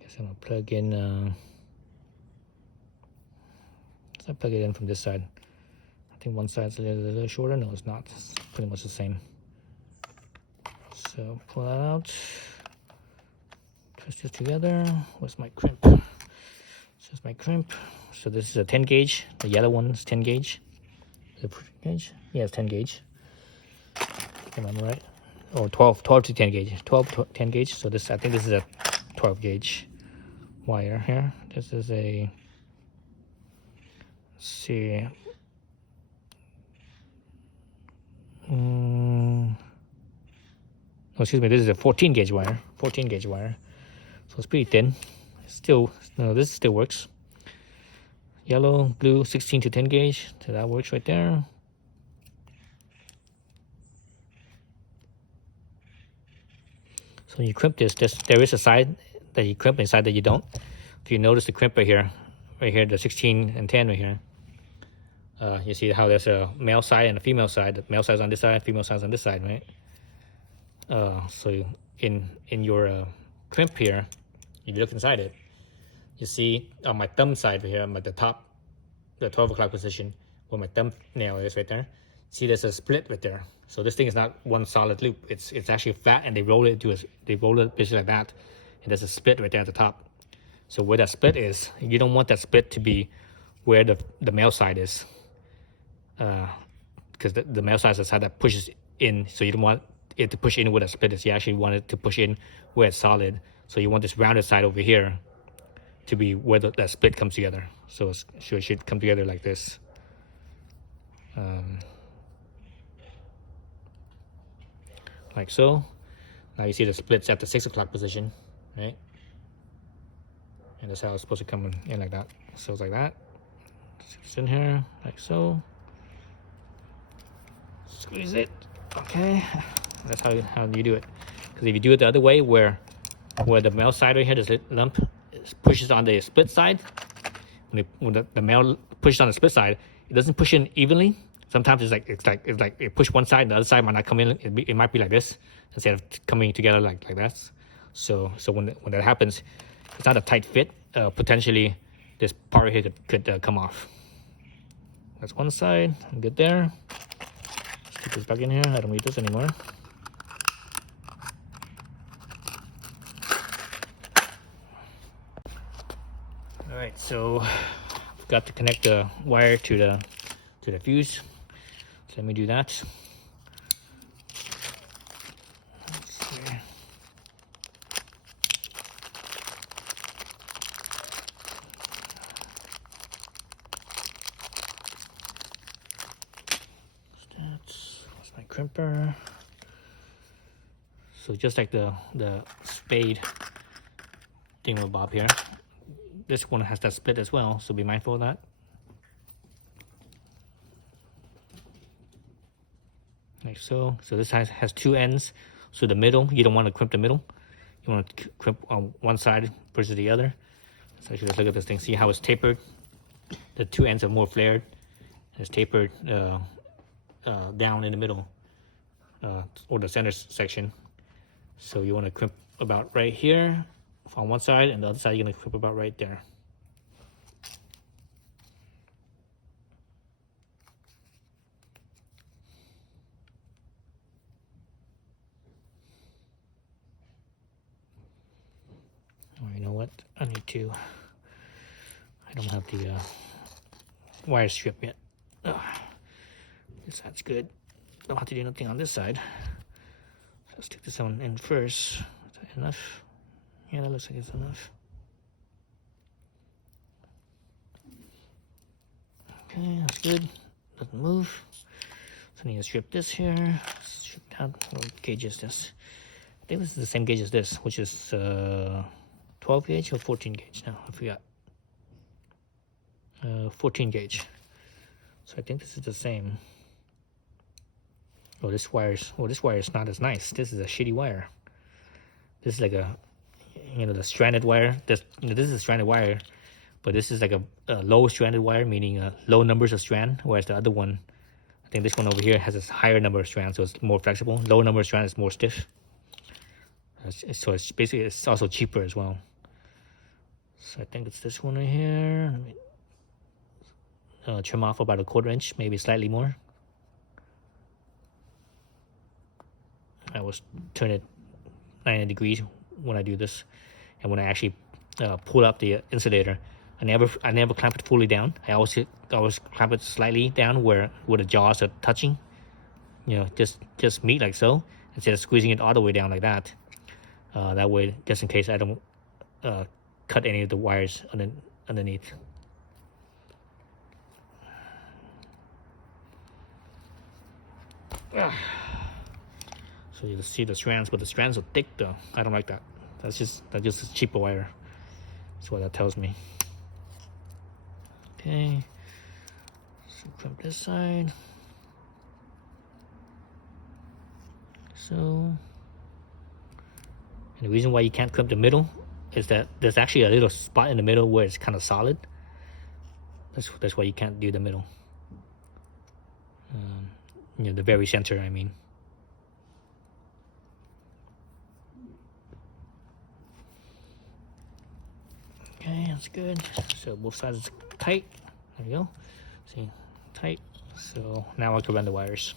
Guess I'm gonna plug in. Let's plug it in from this side. I think one side's a little shorter. No, it's not. It's pretty much the same. So pull that out. Twist it together. Where's my crimp? This is my crimp. So this is a 10 gauge. The yellow one is 10 gauge. The gauge? Yeah, it's 10 gauge. Am I right? Oh, 12 to 10 gauge. 12 to 10 gauge. So this, I think this is a 12 gauge wire here. This is a, let's see. Oh, excuse me. This is a 14 gauge wire. 14 gauge wire. So it's pretty thin. Still, no, this still works. Yellow, blue, 16 to 10 gauge. So that works right there. So when you crimp this, there is a side that you crimp and a side that you don't. If you notice the crimp right here, the 16 and 10 right here, you see how there's a male side and a female side. The male side's on this side, female side's on this side, right? So in your crimp here, if you look inside it, you see on my thumb side right here, I'm at the top, the 12 o'clock position, where my thumbnail is right there. See, there's a split right there. So this thing is not one solid loop. It's actually flat, and they roll it basically like that, and there's a split right there at the top. So where that split is, you don't want that split to be where the male side is, because the male side is the side that pushes in. So you don't want it to push in where that split is. You actually want it to push in where it's solid. So you want this rounded side over here to be where that split comes together. So it should come together like this. Like so. Now you see the splits at the 6 o'clock position, right? And that's how it's supposed to come in like that. So it's like that. It's in here, like so. Squeeze it. Okay. That's how you do it. Because if you do it the other way, where the male side right here, this lump pushes on the split side, when the male pushes on the split side, it doesn't push in evenly. Sometimes it's like it push one side, and the other side might not come in. It might be like this instead of coming together like that. So when that happens, it's not a tight fit. Potentially, this part here could come off. That's one side. I'm good there. Let's put this back in here. I don't need this anymore. All right, so I've got to connect the wire to the fuse. So let me do that. Let's see. That's my crimper. So just like the spade thingamabob here, this one has that split as well, so be mindful of that. Like so. So this has two ends. So the middle, you don't want to crimp the middle. You want to crimp on one side versus the other. So actually, let's look at this thing. See how it's tapered? The two ends are more flared. It's tapered down in the middle, or the center section. So you want to crimp about right here on one side, and the other side you're going to crimp about right there. Oh, you know what? I don't have the wire strip yet. This side's good. Don't have to do nothing on this side. So let's stick this one in first. Is that enough? Yeah, that looks like it's enough. Okay, that's good. Doesn't move. So I need to strip this here. Strip down. What gauge is this? I think this is the same gauge as this, which is 12 gauge or 14 gauge now. I forgot. 14 gauge. So I think this is the same. Oh, this wire is not as nice. This is a shitty wire. This is like a, the stranded wire. This is a stranded wire, but this is like a low stranded wire, meaning low numbers of strand. Whereas the other one, I think this one over here has a higher number of strands, so it's more flexible. Lower number of strands is more stiff. So it's basically, it's also cheaper as well. So I think it's this one right here. Let me trim off about 1/4 inch, maybe slightly more. I always turn it 90 degrees when I do this, and when I actually pull up the insulator, I never clamp it fully down. I always clamp it slightly down where the jaws are touching. Just meet like so, instead of squeezing it all the way down like that. That way, just in case I don't cut any of the wires underneath. So you can see the strands, but the strands are thick though. I don't like that. That's just a cheaper wire. That's what that tells me. Okay. So crimp this side. So, and the reason why you can't crimp the middle is that there's actually a little spot in the middle where it's kind of solid. That's why you can't do the middle. The very center, I mean. Okay, that's good. So both sides are tight. There you go. See, tight. So now I can run the wires.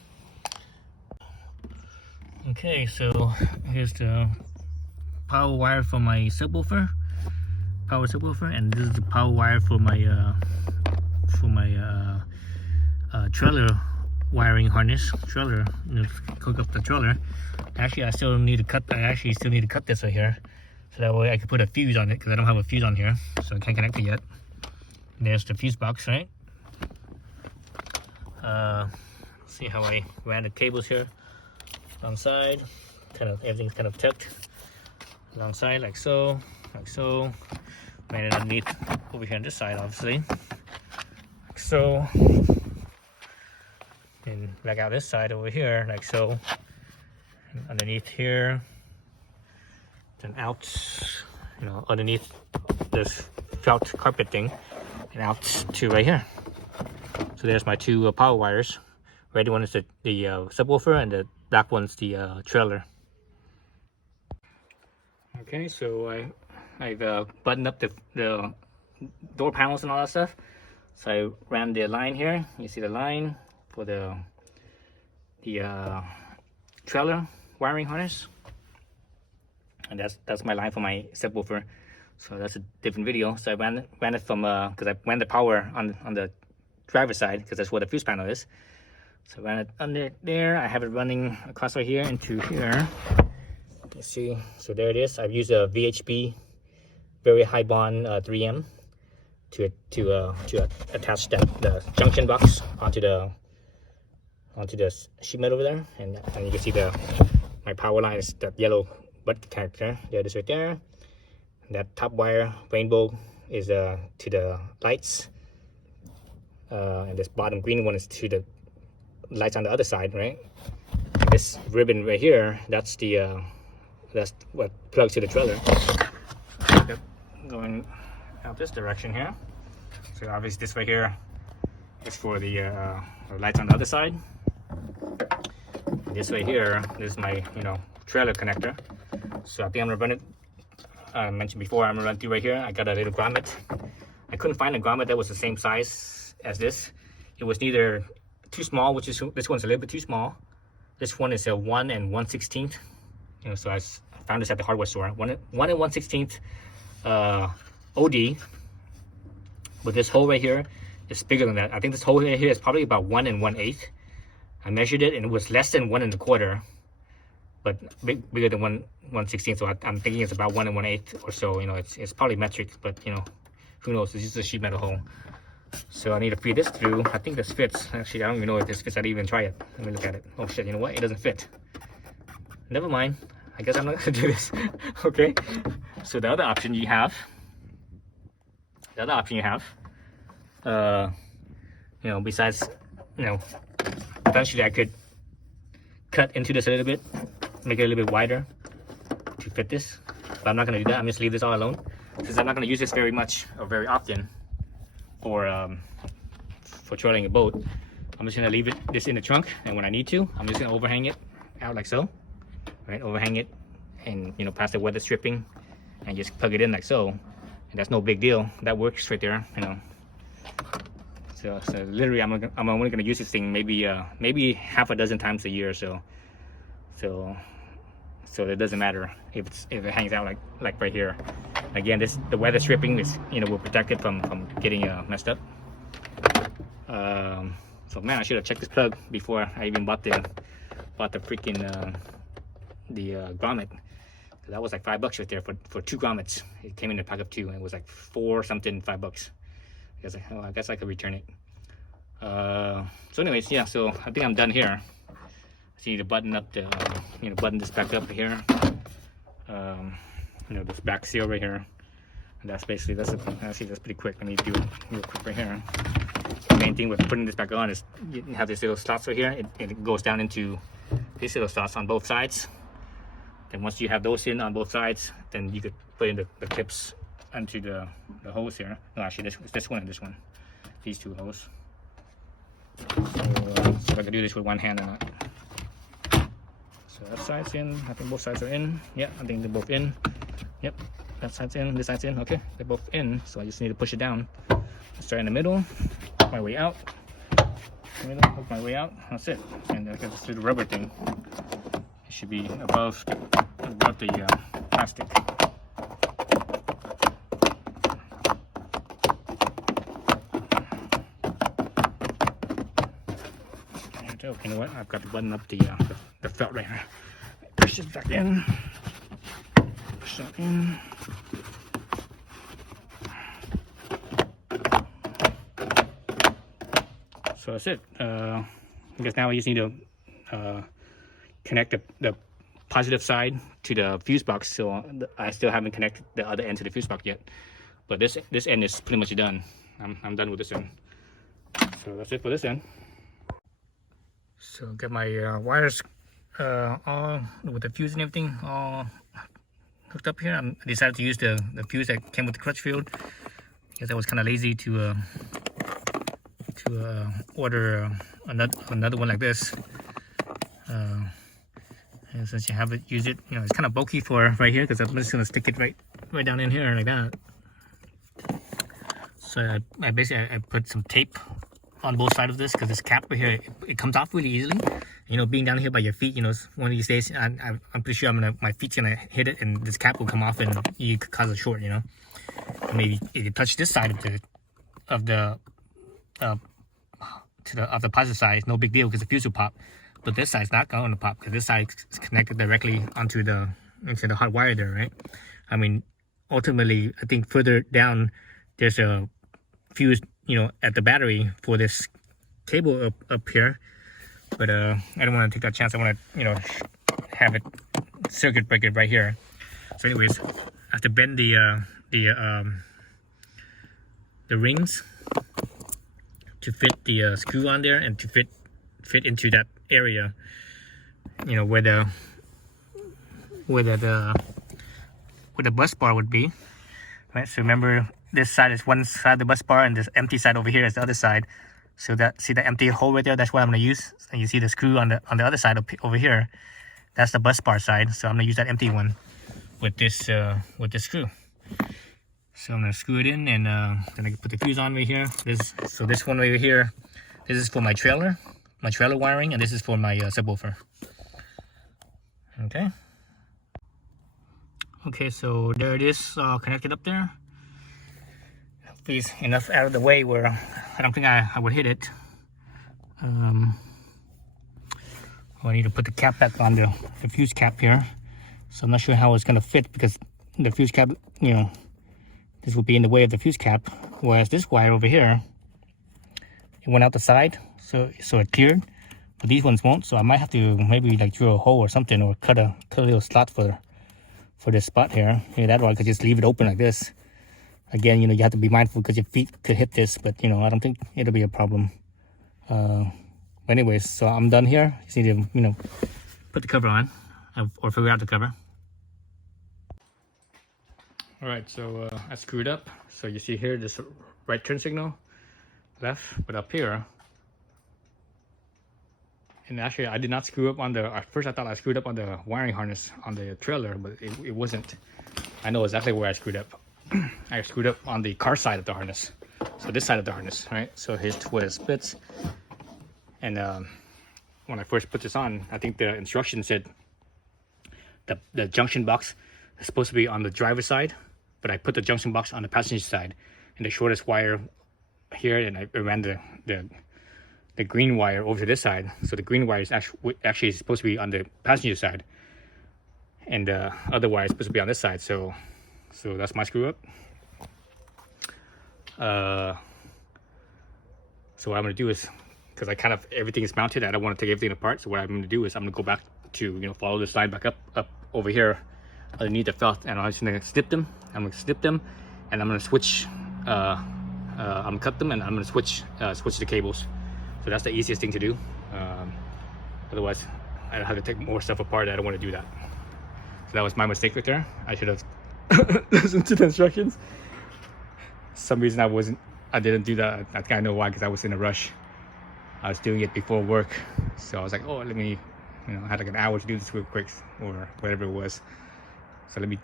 Okay, so here's the power wire for my subwoofer, and this is the power wire for my trailer wiring harness. Hook up the trailer. Actually, I still need to cut this right here, so that way I can put a fuse on it, because I don't have a fuse on here, so I can't connect it yet. And there's the fuse box, right? See how I ran the cables here alongside. Everything's kind of tucked alongside, like so. Ran it underneath over here on this side, obviously. Like so. And back out this side over here, like so. And underneath here. Then out, underneath this felt carpet thing, and out to right here. So there's my two power wires. Red one is the subwoofer, and the black one's the trailer. Okay, so I've buttoned up the door panels and all that stuff. So I ran the line here. You see the line for the trailer wiring harness, and that's my line for my subwoofer. So that's a different video. So I ran it from because I ran the power on the driver's side, because that's where the fuse panel is. So I ran it under there. I have it running across right here into here. You see, so there it is. I've used a VHB, very high bond 3M to attach the junction box onto the sheet metal over there, and you can see my power line is that yellow butt connector. There it is right there. And that top wire rainbow is to the lights, and this bottom green one is to the lights on the other side, right? And this ribbon right here, that's what plugs to the trailer. Going out this direction here. So obviously this right here is for the lights on the other side. And this right here, this is my trailer connector. So I think I'm gonna run it. I mentioned before, I'm gonna run through right here. I got a little grommet. I couldn't find a grommet that was the same size as this. It was neither too small, which is this one's a little bit too small. This one is a 1 1/16. So I found this at the hardware store. 1 1/16 OD. But this hole right here It's bigger than that. I think this hole here is probably about 1 1/8. I measured it and it was less than 1 1/4, but bigger than 1/16. So I'm thinking it's about 1 1/8 or so. You know, it's probably metric, but you know, who knows? It's just a sheet metal hole. So I need to feed this through. I think this fits. Actually, I don't even know if this fits. I didn't even try it. Let me look at it. Oh shit! You know what? It doesn't fit. Never mind. I guess I'm not gonna do this. Okay. So the other option you have. You know, besides, you know, eventually I could cut into this a little bit, make it a little bit wider to fit this. But I'm not gonna do that. I'm just leave this all alone, since I'm not gonna use this very much or very often for trolling a boat. I'm just gonna leave this in the trunk, and when I need to, I'm just gonna overhang it out like so, right? Overhang it, and you know, past the weather stripping, and just plug it in like so, and that's no big deal. That works right there, you know. So literally, I'm only gonna use this thing maybe half a dozen times a year or so. So it doesn't matter if it hangs out like right here. Again, the weather stripping is, you know, will protect it from getting messed up. So man, I should have checked this plug before I even bought the freaking the grommet. That was like $5 right there for 2 grommets. It came in a pack of 2, and it was like 4 something, $5. I guess I could return it. So anyways, yeah. So I think I'm done here. So you need to button up the, you know, button this back up here. You know, this back seal right here. And that's basically, actually that's pretty quick. Let me do it real quick right here. The main thing with putting this back on is you have these little slots right here. It goes down into these little slots on both sides. Then once you have those in on both sides, then you could put in the clips onto the hose here. No, actually, this one and this one. These 2 holes. So if I could do this with one hand or not. So that side's in. I think both sides are in. Yeah, I think they're both in. Yep, that side's in. This side's in. Okay, they're both in. So I just need to push it down. Start in the middle. Hook my way out. Hook my way out. That's it. And I got this little rubber thing. It should be above the plastic. You know what? I've got to button up the felt right here. Push this back in. Push that in. So that's it. I guess now I just need to connect the positive side to the fuse box. So I still haven't connected the other end to the fuse box yet. But this end is pretty much done. I'm done with this end. So that's it for this end. So got my wires all with the fuse and everything all hooked up here. I decided to use the fuse that came with the clutch field because I was kind of lazy to order another one like this. And since you have it, use it. You know, it's kind of bulky for right here because I'm just gonna stick it right down in here like that. So I basically put some tape on both sides of this because this cap right here it comes off really easily. You know, being down here by your feet, you know, one of these days I'm pretty sure my feet's gonna hit it and this cap will come off and you could cause a short. You know, maybe if you touch this side of the positive side, no big deal because the fuse will pop. But this side's not going to pop because this side is connected directly onto the hot wire there, right? I mean, ultimately, I think further down there's a fuse, you know, at the battery for this cable up here. But I don't want to take that chance. I want to, you know, have it circuit breaker right here. So anyways, I have to bend the rings to fit the screw on there and to fit into that area, you know, where the bus bar would be, right? So remember, this side is one side of the bus bar and this empty side over here is the other side. So that, see the empty hole right there, that's what I'm going to use. And you see the screw on the other side over here, that's the bus bar side. So I'm going to use that empty one with this screw. So I'm going to screw it in and then I can put the fuse on right here. So this one over here, this is for my trailer wiring, and this is for my subwoofer. Okay, so there it is, connected up there. piece enough out of the way where I don't think I would hit it. I need to put the cap back on the fuse cap here. So I'm not sure how it's going to fit because the fuse cap, you know, this will be in the way of the fuse cap. Whereas this wire over here, it went out the side, so it cleared. But these ones won't, so I might have to maybe like drill a hole or something, or cut a little slot for this spot here. Maybe that one I could just leave it open like this. Again, you know, you have to be mindful because your feet could hit this, but you know, I don't think it'll be a problem. Anyways, so I'm done here. Just need to, you know, put the cover on or figure out the cover. All right, so I screwed up. So you see here, this right turn signal, left, but up here. And actually, I did not screw up on the, at first I thought I screwed up on the wiring harness on the trailer, but it wasn't. I know exactly where I screwed up. I screwed up on the car side of the harness. So this side of the harness, right? So here's where it splits. And when I first put this on, I think the instruction said the junction box is supposed to be on the driver's side, but I put the junction box on the passenger side. And the shortest wire here, and I ran the green wire over to this side. So the green wire is actually supposed to be on the passenger side, and the other wire is supposed to be on this side. So that's my screw up. So what I'm gonna do is, because I kind of, everything is mounted, I don't want to take everything apart. So what I'm gonna do is I'm gonna go back to, you know, follow this line back up over here underneath the felt, and I'm just gonna snip them. I'm gonna snip them, and I'm gonna switch. I'm gonna cut them, and I'm gonna switch the cables. So that's the easiest thing to do. Otherwise, I'd have to take more stuff apart. I don't want to do that. So that was my mistake right there. I should have listened to the instructions. Some reason I didn't do that. I think I know why, because I was in a rush. I was doing it before work. So I was like, oh, let me, you know, I had like an hour to do this real quick, or whatever it was. So let me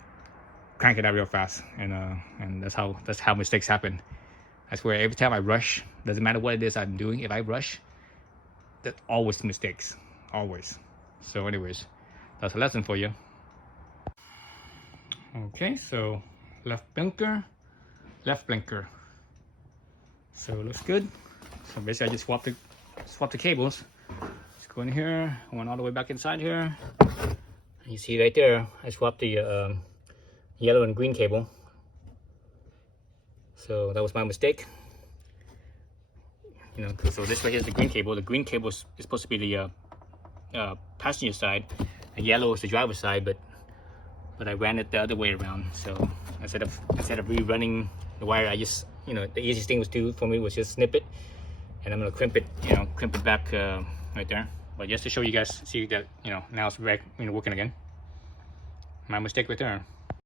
crank it out real fast. And that's how mistakes happen. I swear, every time I rush, doesn't matter what it is I'm doing, if I rush, that's always mistakes, always. So anyways, that's a lesson for you. Okay, so left blinker, left blinker. So it looks good. So basically I just swap the cables. Let's go in here, went all the way back inside here. And you see right there, I swapped the yellow and green cable. So that was my mistake. You know, so this right here is the green cable. The green cable is supposed to be the passenger side, and yellow is the driver's side. But I ran it the other way around. So instead of rerunning the wire, I just, you know, the easiest thing for me was just snip it, and I'm gonna crimp it, you know, crimp it back right there. But just to show you guys, see that, you know, now it's back, you know, working again. My mistake right there.